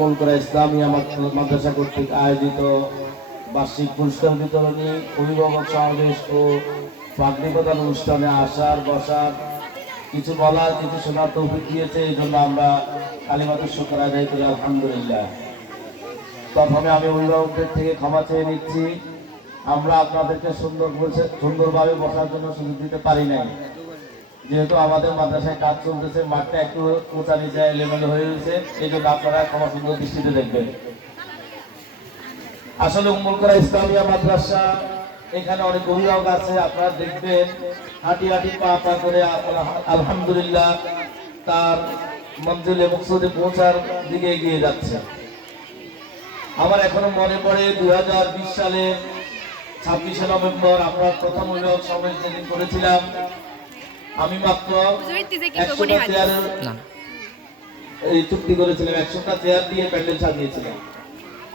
মূলকরা ইসলামিয়া মাদ্রাসা কর্তৃক আয়োজিত বার্ষিক পুরস্কার বিতরণী অভিভাবক সমাবেশ ও পাগড়ি প্রদান অনুষ্ঠানে আসার বসার কিছু বলার কিছু শোনার তৌফিক দিয়েছে। এই জন্য আমরা কালিমাতুশ শুকর আদায় করি আলহামদুলিল্লাহ। প্রথমে আমি অভিভাবকদের থেকে ক্ষমা চেয়ে নিচ্ছি, আমরা আপনাদেরকে সুন্দরভাবে বসার জন্য সুযোগ দিতে পারি নাই, যেহেতু আমাদের মাদ্রাসায় কাজ চলতেছে, মাঠটা একটু উঁচা নিচা এলোমেলো হয়ে গেছে, এই জন্য আপনারা ক্ষমা সুন্দর দৃষ্টিতে দেখবেন। আসলে উম্মুলকরা ইসলামিয়া মাদ্রাসা, এখানে অনেক অভিভাবক আছে, আপনারা দেখবেন হাঁটি হাঁটি পা পা করে আলহামদুলিল্লাহ তার মঞ্জিলে মকসুদে পৌঁছার দিকে এগিয়ে যাচ্ছে। আমার এখনো মনে পড়ে 2020 সালে 26শে নভেম্বর আমরা প্রথম অভিভাবক সমাবেশ যেদিন করেছিলাম, আমি মাত্র 100টা চেয়ারের এই চুক্তি করেছিলাম, 100টা চেয়ার দিয়ে প্যান্ডেল সাজিয়েছিলাম।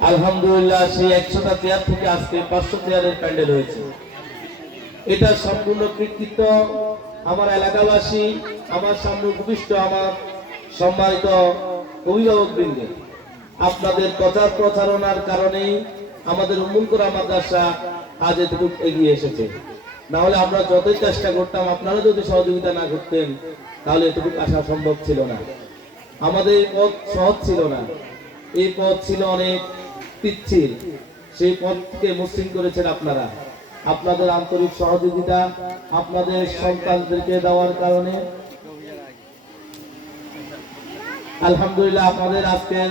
আলহামদুলিল্লাহ সেই 100টা চেয়ার থেকে আজকে 500 চেয়ারের প্যান্ডেল হয়েছে। এটা সম্পূর্ণ কৃতিত্ব আমার এলাকাবাসী, আমার সামনে উপবিষ্ট আমার সম্মানিত অভিভাবকবৃন্দ, আপনাদের প্রচার প্রচারণার কারণেই আমাদের উম্মুলকরা মাদ্রাসা আজ এতটুকু এগিয়ে এসেছে। না হলে আমরা যতই চেষ্টা করতাম, আপনারা যদি সহযোগিতা না করতেন, তাহলে এতটুকু আসা সম্ভব ছিল না। আমাদের এই পথ সহজ ছিল না, এই পথ ছিল অনেক পিচ্ছিল। সেই পথকে মসৃণ করেছেন আপনারা, আপনাদের আন্তরিক সহযোগিতা, আপনাদের সন্তানদেরকে দেওয়ার কারণে আলহামদুলিল্লাহ আপনাদের আজকের